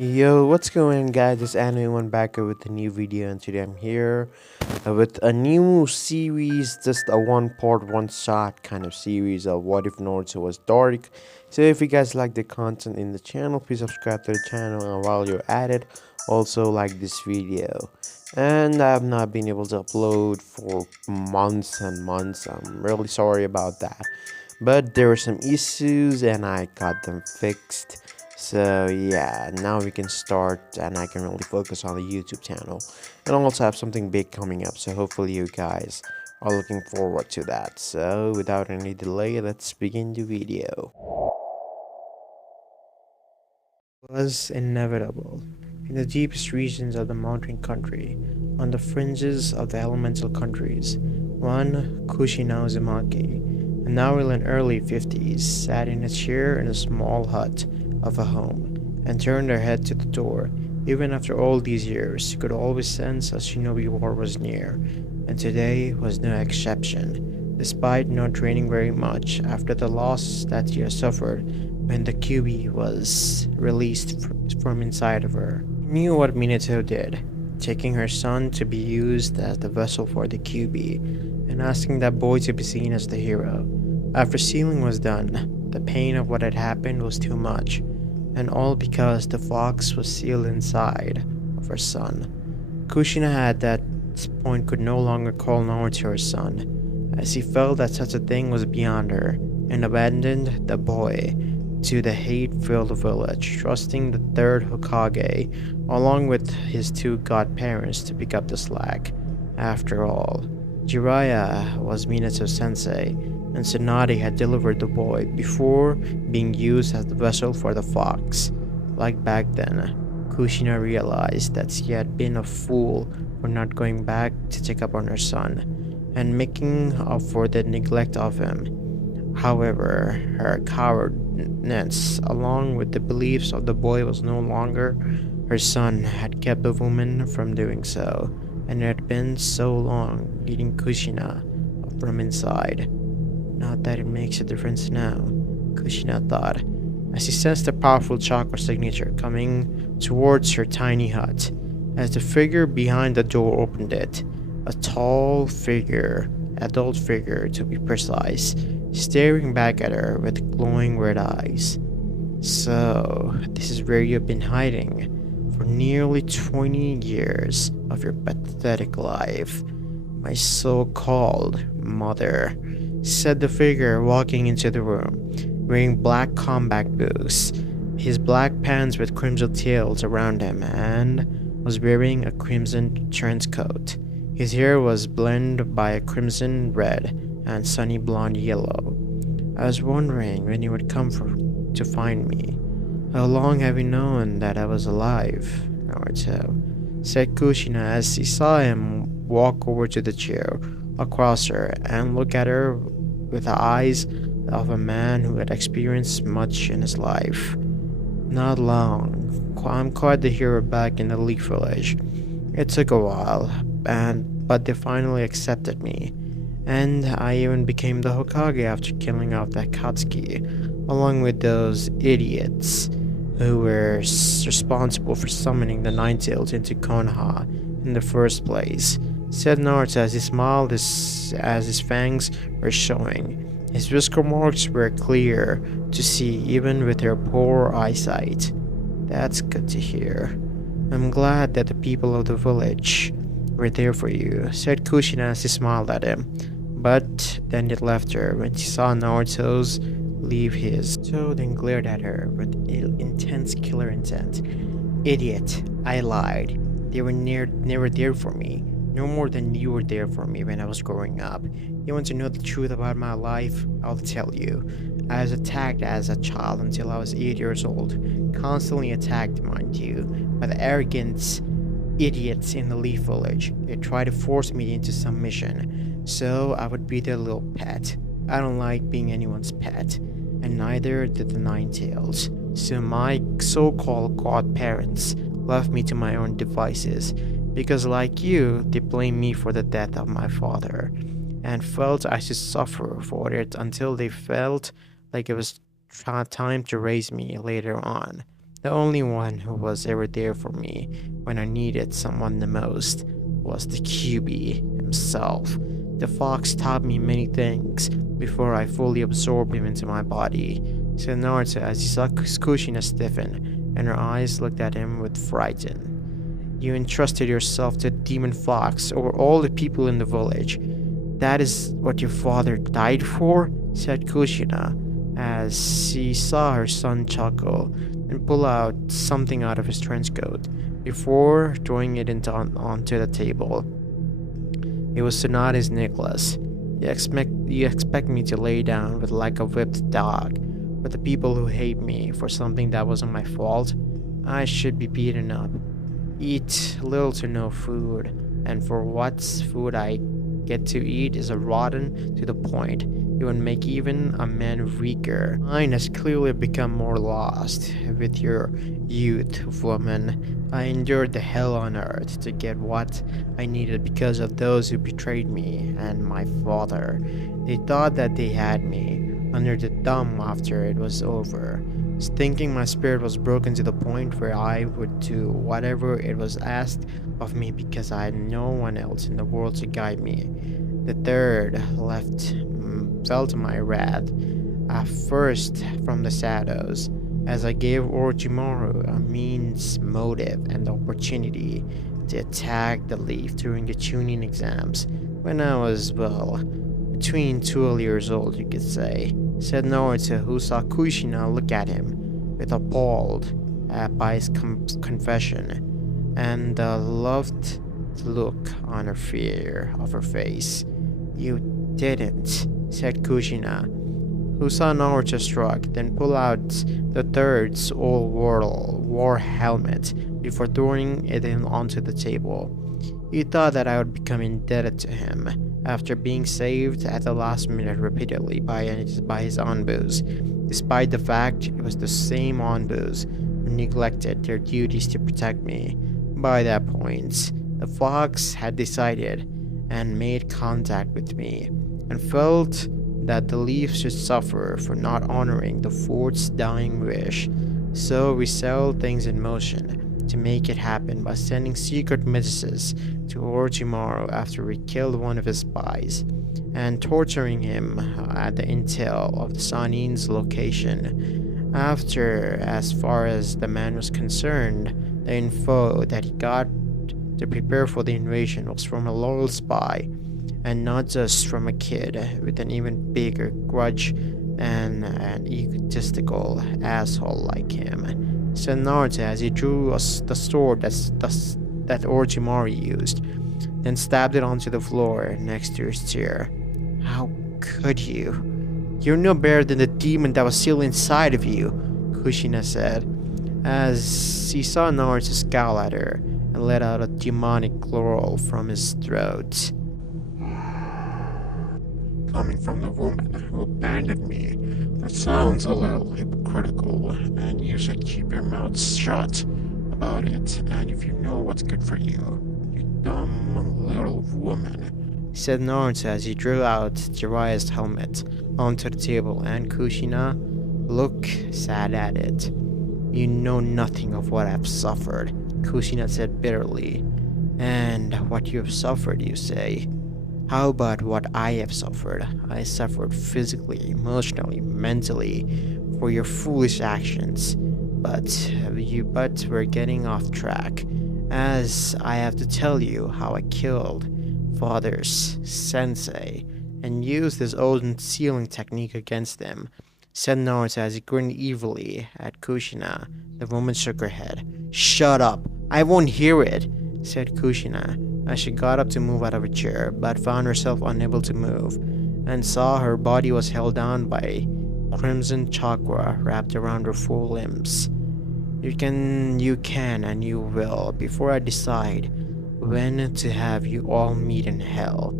Yo, what's going on, guys? It's Anime One back with a new video, and today I'm here with a new series, just a one-part, one-shot kind of series of What If Naruto Was Dark. So if you guys like the content in the channel, please subscribe to the channel, and while you're at it, also like this video. And I have not been able to upload for months and months. I'm really sorry about that, but there were some issues, and I got them fixed. So yeah, now we can start and I can really focus on the YouTube channel and also have something big coming up. So hopefully you guys are looking forward to that. So without any delay, let's begin the video. Was inevitable. In the deepest regions of the mountain country, on the fringes of the elemental countries, one Kushina Uzumaki, a now in early 50s, sat in a chair in a small hut of a home and turned her head to the door. Even after all these years, she could always sense a shinobi war was near, and today was no exception. Despite not training very much after the loss that she had suffered when the QB was released from inside of her. She knew what Minato did, taking her son to be used as the vessel for the QB, and asking that boy to be seen as the hero. After sealing was done, the pain of what had happened was too much, and all because the fox was sealed inside of her son. Kushina at that point could no longer call Naruto her son, as he felt that such a thing was beyond her, and abandoned the boy to the hate-filled village, trusting the third Hokage, along with his two godparents, to pick up the slack. After all, Jiraiya was Minato sensei, and Tsunade had delivered the boy before being used as the vessel for the fox. Like back then, Kushina realized that she had been a fool for not going back to check up on her son, and making up for the neglect of him. However, her cowardness, along with the beliefs of the boy was no longer her son, had kept the woman from doing so, and it had been so long, eating Kushina from inside. Not that it makes a difference now, Kushina thought, as she sensed the powerful chakra signature coming towards her tiny hut. As the figure behind the door opened it, a tall figure, adult figure to be precise, staring back at her with glowing red eyes. So, this is where you've been hiding for nearly 20 years of your pathetic life, my so-called mother, said the figure, walking into the room, wearing black combat boots, his black pants with crimson tails around him, and was wearing a crimson trench coat. His hair was blended by a crimson red and sunny blonde yellow. I was wondering when you would come to find me. How long have you known that I was alive, Naruto? Said Kushina as he saw him walk over to the chair across her and look at her with the eyes of a man who had experienced much in his life. Not long. I'm quite the hero back in the Leaf Village. It took a while, but they finally accepted me, and I even became the Hokage after killing off that Katsuki, along with those idiots who were responsible for summoning the Nine-Tails into Konoha in the first place, said Naruto as he smiled as his fangs were showing. His whisker marks were clear to see even with her poor eyesight. That's good to hear. I'm glad that the people of the village were there for you, said Kushina as he smiled at him. But then it left her when she saw Naruto's leave his. So then glared at her with intense killer intent. Idiot, I lied. They were never there for me. No more than you were there for me when I was growing up. You want to know the truth about my life? I'll tell you. I was attacked as a child until I was 8 years old. Constantly attacked, mind you, by the arrogant idiots in the Leaf Village. They tried to force me into submission, so I would be their little pet. I don't like being anyone's pet, and neither did the Nine-Tails. So my so-called godparents left me to my own devices, because like you, they blamed me for the death of my father, and felt I should suffer for it until they felt like it was time to raise me later on. The only one who was ever there for me when I needed someone the most was the QB himself. The fox taught me many things before I fully absorbed him into my body, said Naruto as he saw Kushina stiffen, and her eyes looked at him with frighten. You entrusted yourself to a demon fox over all the people in the village. That is what your father died for? Said Kushina, as he saw her son chuckle and pull out something out of his trench coat before throwing it onto the table. It was Tsunadi's necklace. You expect me to lay down with like a whipped dog, but the people who hate me for something that wasn't my fault, I should be beaten up. Eat little to no food, and for what food I get to eat is a rotten to the point. It would make even a man weaker. Mine has clearly become more lost with your youth, woman. I endured the hell on earth to get what I needed because of those who betrayed me and my father. They thought that they had me under the thumb after it was over, thinking my spirit was broken to the point where I would do whatever it was asked of me because I had no one else in the world to guide me. The third fell to my wrath, first from the shadows, as I gave Orochimaru a means, motive, and the opportunity to attack the leaf during the tuning exams when I was, well, between 12 years old, you could say, said Naruto, who saw Kushina look at him with appalled by his confession and the loved look on her fear of her face. You didn't, said Kushina, who saw Naruto struck, then pull out the third's old war helmet before throwing it onto the table. He thought that I would become indebted to him after being saved at the last minute repeatedly by his Onbus, despite the fact it was the same Onbus who neglected their duties to protect me. By that point, the fox had decided and made contact with me, and felt that the leaf should suffer for not honoring the fourth's dying wish. So we set things in motion to make it happen by sending secret messages to Orochimaru after we killed one of his spies, and torturing him at the intel of the Sanin's location. After, as far as the man was concerned, the info that he got to prepare for the invasion was from a loyal spy, and not just from a kid with an even bigger grudge and an egotistical asshole like him, said Naruto as he drew the sword that Orochimaru used, then stabbed it onto the floor next to his chair. How could you? You're no better than the demon that was still inside of you, Kushina said, as he saw Naruto scowl at her and let out a demonic growl from his throat. Coming from the woman who abandoned me, that sounds a little hypocritical, and you should keep your mouth shut about it, and if you know what's good for you, you dumb little woman, said Naruto as he drew out Jiraiya's helmet onto the table, and Kushina looked sad at it. You know nothing of what I've suffered, Kushina said bitterly. And what you have suffered, you say? How about what I have suffered? I suffered physically, emotionally, mentally for your foolish actions. But we're getting off track, as I have to tell you how I killed Father's sensei and used his old sealing technique against them, said Naruto as he grinned evilly at Kushina. The woman shook her head. Shut up! I won't hear it, said Kushina, as she got up to move out of her chair, but found herself unable to move, and saw her body was held down by crimson chakra wrapped around her full limbs. You can, and you will, before I decide when to have you all meet in hell,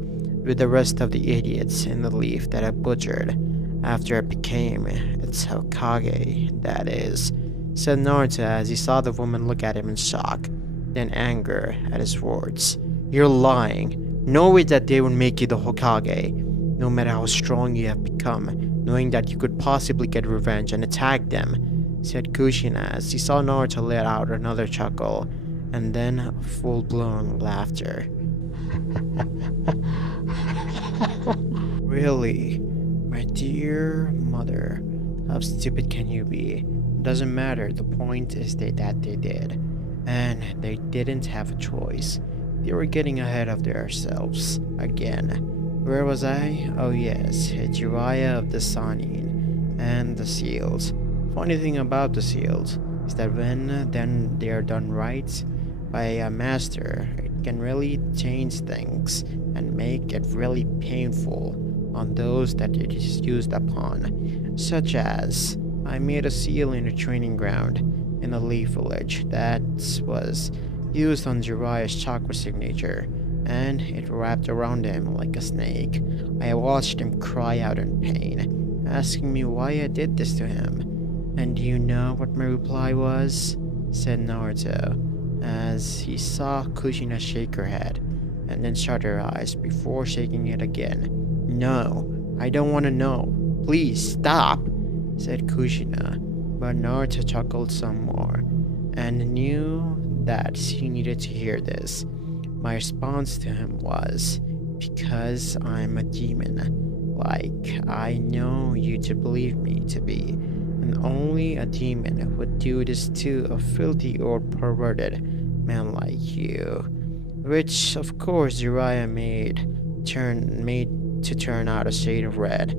with the rest of the idiots in the leaf that I butchered after I became its Hokage, that is, said Naruto as he saw the woman look at him in shock, then anger at his words. You're lying. Know it that they would make you the Hokage, no matter how strong you have become, knowing that you could possibly get revenge and attack them, said Kushina as he saw Naruto let out another chuckle, and then full-blown laughter. Really? My dear mother, how stupid can you be? Doesn't matter, the point is that they did. And they didn't have a choice. They were getting ahead of themselves again. Where was I? Oh yes, Jiraiya of the Sanin and the seals. Funny thing about the seals is that when then they are done right by a master, it can really change things and make it really painful on those that it is used upon, such as I made a seal in a training ground in a leaf village that was used on Jiraiya's chakra signature, and it wrapped around him like a snake. I watched him cry out in pain, asking me why I did this to him. And do you know what my reply was? Said Naruto, as he saw Kushina shake her head, and then shut her eyes before shaking it again. No, I don't want to know. Please stop, said Kushina, but Naruto chuckled some more, and knew that he needed to hear this. My response to him was, because I'm a demon, like I know you to believe me to be, and only a demon would do this to a filthy or perverted man like you. Which, of course, Jiraiya made to turn out a shade of red.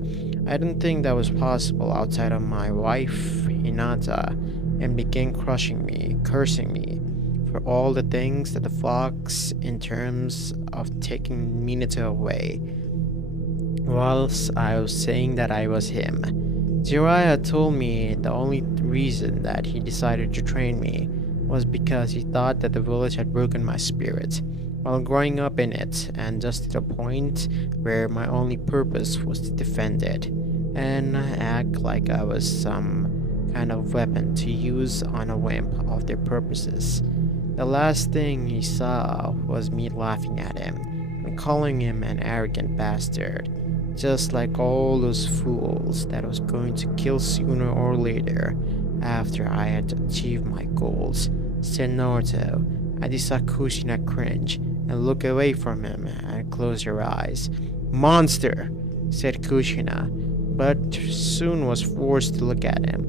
I didn't think that was possible outside of my wife, Hinata, and began crushing me, cursing me, for all the things that the fox in terms of taking Minato away, whilst I was saying that I was him. Jiraiya told me the only reason that he decided to train me was because he thought that the village had broken my spirit while growing up in it, and just to the point where my only purpose was to defend it and act like I was some kind of weapon to use on a whim of their purposes. The last thing he saw was me laughing at him and calling him an arrogant bastard, just like all those fools that I was going to kill sooner or later after I had achieved my goals, said Naruto, as he saw Kushina cringe and look away from him and close her eyes. Monster, said Kushina, but soon was forced to look at him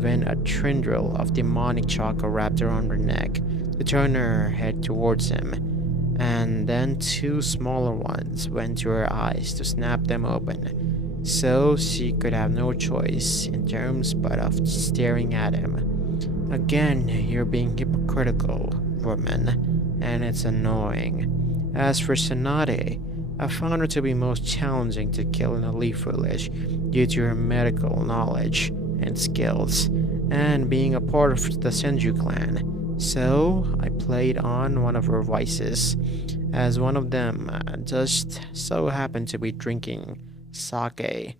when a tendril of demonic chakra wrapped around her neck to turn her head towards him, and then two smaller ones went to her eyes to snap them open, so she could have no choice in terms but of staring at him. Again, you're being hypocritical, woman, and it's annoying. As for Tsunade, I found her to be most challenging to kill in a leaf village due to her medical knowledge and skills, and being a part of the Senju clan. So, I played on one of her vices, as one of them just so happened to be drinking sake,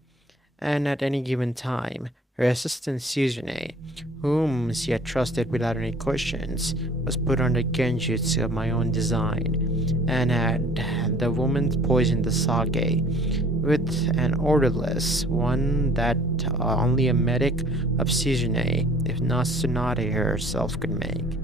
and at any given time, her assistant Suzune, whom she had trusted without any questions, was put under genjutsu of my own design, and had the woman poison the sake with an odorless one that only a medic of Suzune, if not Tsunade herself, could make.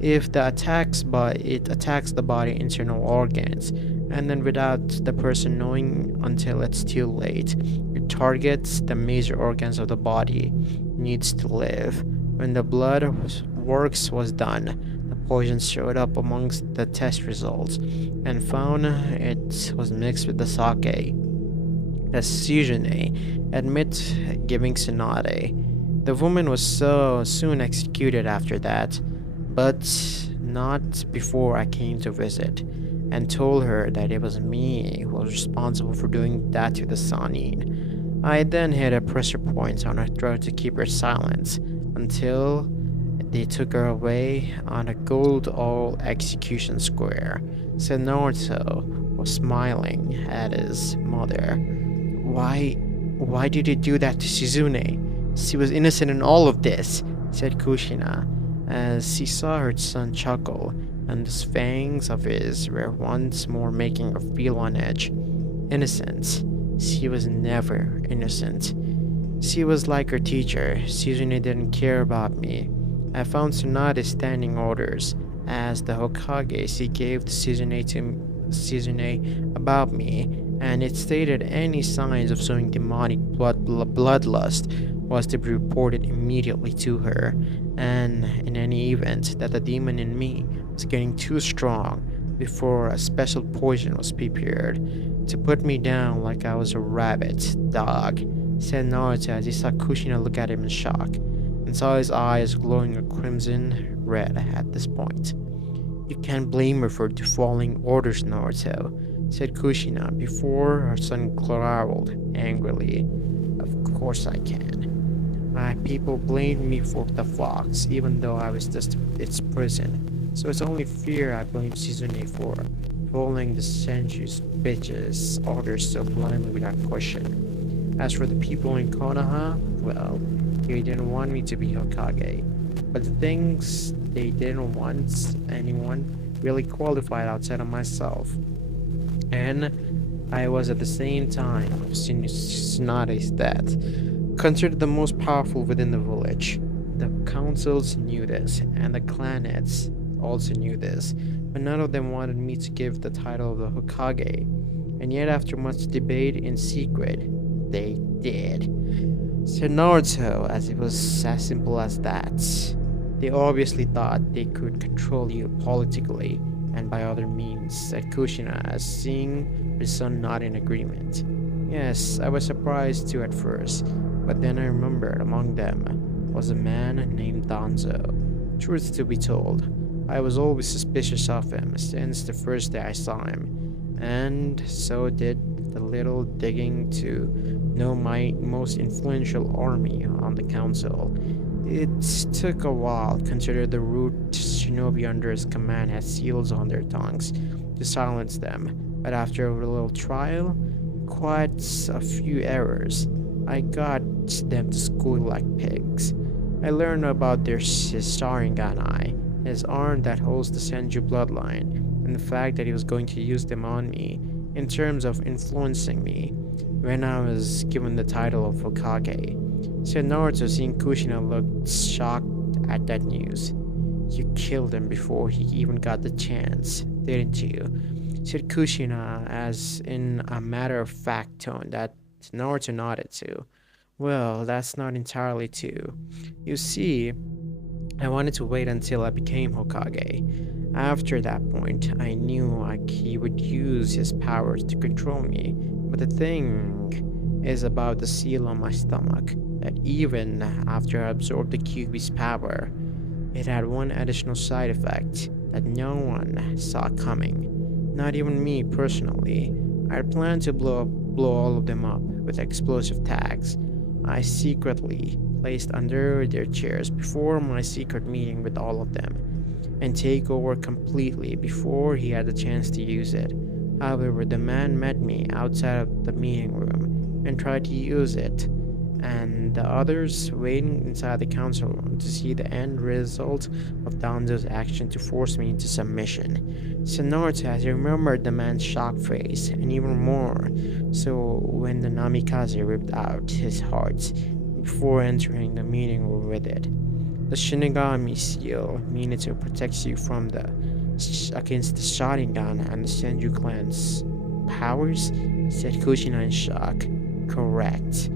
If the attacks but it attacks the body internal organs, and then without the person knowing until it's too late, it targets the major organs of the body needs to live. When the blood works was done, the poison showed up amongst the test results and found it was mixed with the sake. The Suzune admit giving Tsunade. The woman was so soon executed after that, but not before I came to visit and told her that it was me who was responsible for doing that to the Sanin. I then hit a pressure point on her throat to keep her silent until they took her away on a gold all execution square. Said Naruto was smiling at his mother. Why did you do that to Shizune? She was innocent in all of this, said Kushina, as he saw her son chuckle, and the fangs of his were once more making her feel on edge. Innocent. She was never innocent. She was like her teacher. Suzune didn't care about me. I found Tsunade's standing orders as the Hokage she gave to Suzune about me, and it stated any signs of showing demonic bloodlust was to be reported immediately to her, and in any event that the demon in me was getting too strong before a special poison was prepared to put me down like I was a rabbit dog, said Naruto as he saw Kushina look at him in shock, and saw his eyes glowing a crimson red at this point. You can't blame her for following orders, Naruto, said Kushina before her son growled angrily. Of course I can. My people blamed me for the fox, even though I was just its prison. So it's only fear I blame Shizune for following the sensuous bitch's orders so blindly without question. As for the people in Konoha, well, they didn't want me to be Hokage. But the things they didn't want anyone really qualified outside of myself. And I was at the same time of Tsunade's death, considered the most powerful within the village. The councils knew this, and the clanets also knew this, but none of them wanted me to give the title of the Hokage. And yet, after much debate in secret, they did. Said Naruto, as it was as simple as that. They obviously thought they could control you politically and by other means, said Kushina, as seeing his son not in agreement. Yes, I was surprised too at first, but then I remembered among them was a man named Danzo. Truth to be told, I was always suspicious of him since the first day I saw him, and so did the little digging to know my most influential army on the council. It took a while, considering the rude shinobi under his command had seals on their tongues to silence them, but after a little trial, quite a few errors, I got them to school like pigs. I learned about their Sharingan, his arm that holds the Senju bloodline, and the fact that he was going to use them on me in terms of influencing me when I was given the title of Hokage. Said Naruto, seeing Kushina looked shocked at that news. You killed him before he even got the chance, didn't you? Said Kushina, as in a matter-of-fact tone that Naruto nodded to. Well, that's not entirely true. You see, I wanted to wait until I became Hokage. After that point, I knew he would use his powers to control me. But the thing is about the seal on my stomach, that even after I absorbed the Kyuubi's power, it had one additional side effect that no one saw coming. Not even me personally. I had planned to blow all of them up with explosive tags I secretly placed under their chairs before my secret meeting with all of them, and take over completely before he had the chance to use it. However, the man met me outside of the meeting room and tried to use it, and the others waiting inside the council room to see the end result of Danzo's action to force me into submission. Naruto has remembered the man's shocked face, and even more so when the Namikaze ripped out his heart before entering the meeting room with it. The Shinigami seal meaning to protect you from the against the Sharingan and the Senju clan's powers, said Kushina in shock. Correct.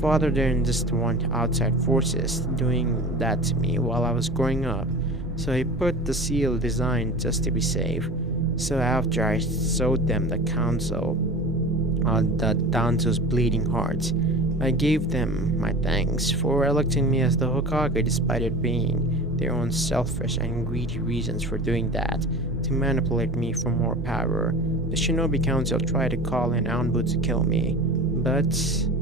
Father didn't just want outside forces doing that to me while I was growing up, so he put the seal designed just to be safe. So after I showed them the council on the Danzo's bleeding heart, I gave them my thanks for electing me as the Hokage despite it being their own selfish and greedy reasons for doing that, to manipulate me for more power. The Shinobi Council tried to call in Anbu to kill me,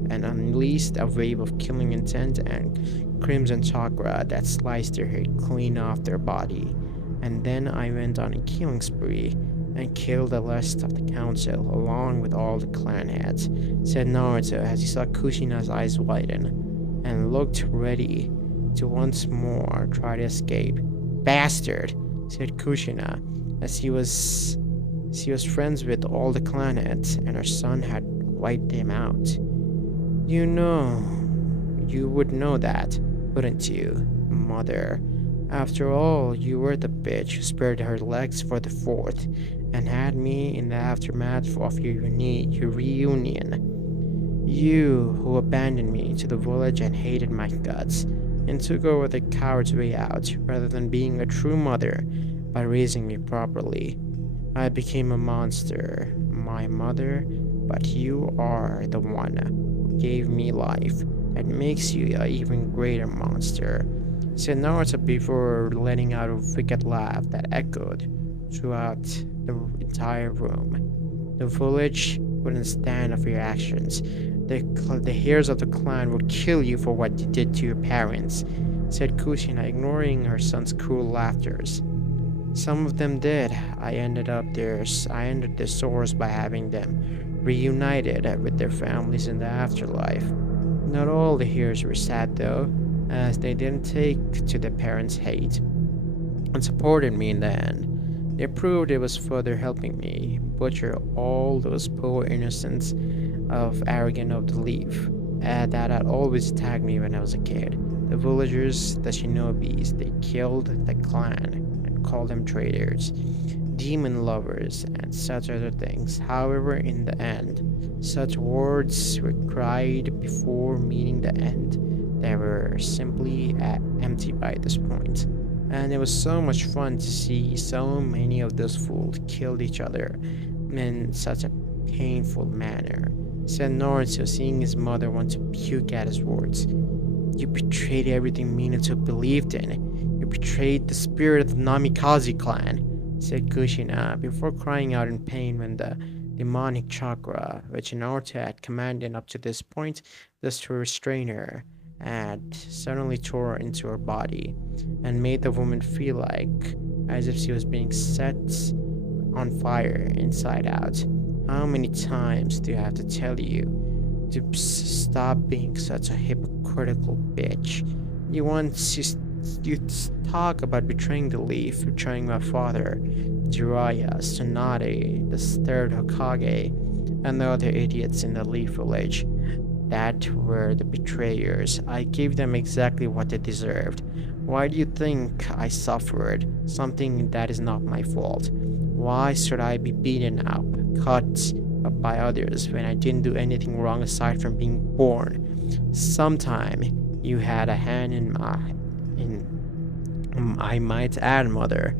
and unleashed a wave of killing intent and crimson chakra that sliced their head clean off their body. And then I went on a killing spree and killed the rest of the council along with all the clan heads, said Naruto as he saw Kushina's eyes widen and looked ready to once more try to escape. Bastard, said Kushina, as she was friends with all the clan heads and her son had wiped him out. You know, You would know that, wouldn't you, mother? After all, you were the bitch who spared her legs for the fourth and had me in the aftermath of your reunion. You who abandoned me to the village and hated my guts, and took over the coward's way out rather than being a true mother by raising me properly. I became a monster, my mother, but you are the one who gave me life. That makes you an even greater monster, said Naruto before letting out a wicked laugh that echoed throughout the entire room. The village wouldn't stand for your actions. The heirs of the clan would kill you for what you did to your parents, said Kushina, ignoring her son's cruel laughters. Some of them did. I ended their sores by having them reunited with their families in the afterlife. Not all the heroes were sad though, as they didn't take to their parents' hate and supported me in the end. They proved it was further helping me butcher all those poor innocents of arrogant of the leaf that had always attacked me when I was a kid. The villagers, the shinobis, they killed the clan and called them traitors, demon lovers, and such other things. However, in the end, such words were cried before meeting the end. They were simply empty by this point. And it was so much fun to see so many of those fools killed each other in such a painful manner, said Naruto, seeing his mother want to puke at his words. You betrayed everything Minato believed in. You betrayed the spirit of the Namikaze clan, said Kushina, before crying out in pain when the demonic chakra, which Naruto had commanded up to this point, just to restrain her, had suddenly tore into her body and made the woman feel like as if she was being set on fire inside out. How many times do I have to tell you to stop being such a hypocritical bitch? You talk about betraying the leaf, betraying my father, Jiraiya, Tsunade, the third Hokage, and the other idiots in the Leaf Village. That were the betrayers. I gave them exactly what they deserved. Why do you think I suffered? Something that is not my fault. Why should I be beaten up, cut up by others when I didn't do anything wrong aside from being born? Sometime you had a hand in I might add, mother.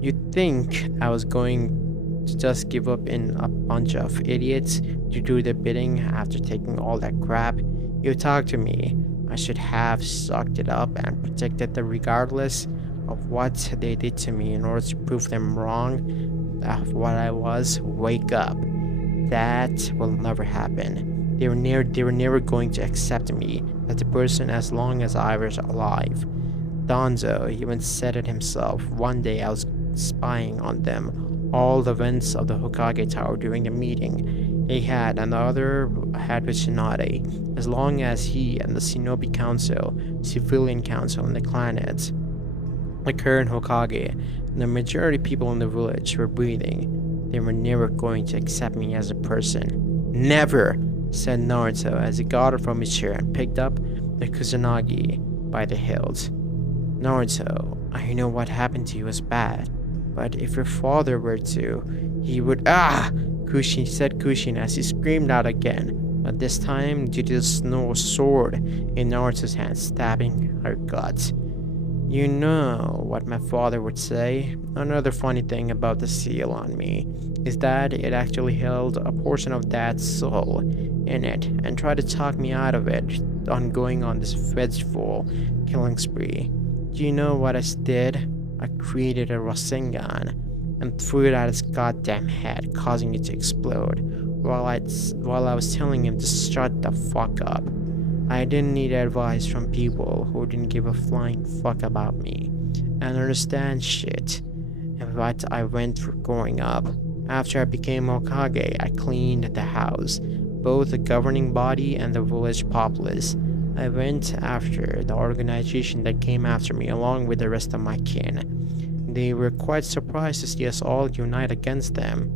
You'd think I was going to just give up in a bunch of idiots to do the bidding after taking all that crap. You talked to me. I should have sucked it up and protected them regardless of what they did to me in order to prove them wrong of what I was. Wake up. That will never happen. They were never going to accept me as a person as long as I was alive. Danzo even said it himself. One day I was spying on them, all the vents of the Hokage Tower during the meeting he had, and the other had with Tsunade, as long as he and the Shinobi Council, Civilian Council, and the Clannets, the current Hokage, and the majority of people in the village were breathing. They were never going to accept me as a person. Never, said Naruto as he got up from his chair and picked up the Kusanagi by the hilt. Naruto, I know what happened to you was bad, but if your father were to, he would— Ah! Kushin as he screamed out again, but this time due to the sword in Naruto's hand stabbing her guts. You know what my father would say. Another funny thing about the seal on me is that it actually held a portion of Dad's soul in it and tried to talk me out of it on going on this vengeful killing spree. Do you know what I did? I created a Rasengan and threw it at his goddamn head, causing it to explode, while I was telling him to shut the fuck up. I didn't need advice from people who didn't give a flying fuck about me and understand shit and what I went through growing up. After I became Hokage, I cleaned the house, both the governing body and the village populace. I went after the organization that came after me along with the rest of my kin. They were quite surprised to see us all unite against them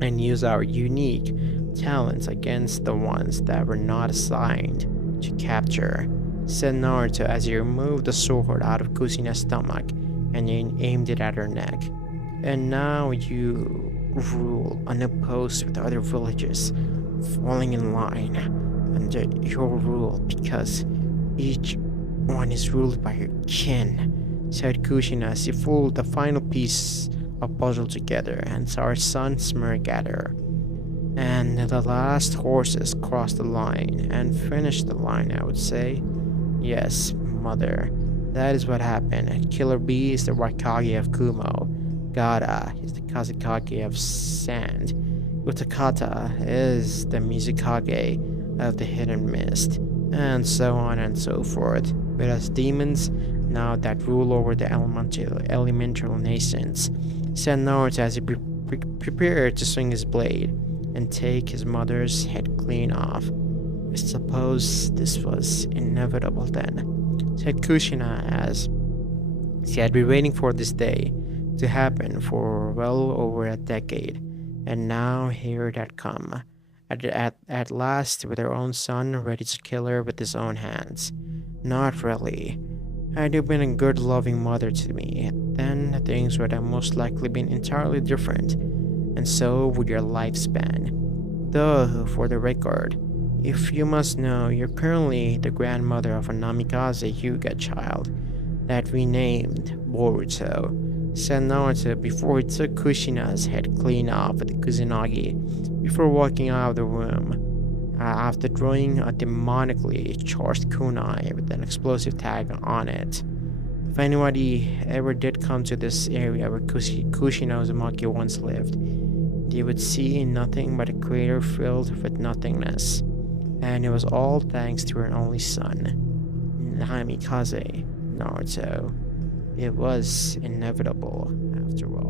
and use our unique talents against the ones that were not assigned to capture, said Naruto as he removed the sword out of Kushina's stomach and aimed it at her neck. And now you rule unopposed with other villages, falling in line under your rule because each one is ruled by your kin, said Kushina as he pulled the final piece of puzzle together and saw her son smirk at her. And the last horses crossed the line and finished the line, I would say. Yes, mother. That is what happened. Killer Bee is the Wakage of Kumo. Gara is the Kazekage of Sand. Utakata is the Mizukage of the Hidden Mist. And so on and so forth. But as demons, now that rule over the elemental nations, said Naruto as he prepared to swing his blade and take his mother's head clean off. I suppose this was inevitable then, said Kushina as she had been waiting for this day to happen for well over a decade, and now here it had come. At last, with her own son ready to kill her with his own hands. Not really. Had you been a good loving mother to me, then things would have most likely been entirely different, and so would your lifespan. Though, for the record, if you must know, you're currently the grandmother of a Namikaze Hyuga child that we named Boruto, said Naruto before he took Kushina's head clean off with the Kusanagi before walking out of the room. After throwing a demonically charged kunai with an explosive tag on it. If anybody ever did come to this area where Kushina Uzumaki once lived, they would see nothing but a crater filled with nothingness. And it was all thanks to her only son, Namikaze Naruto. It was inevitable, after all.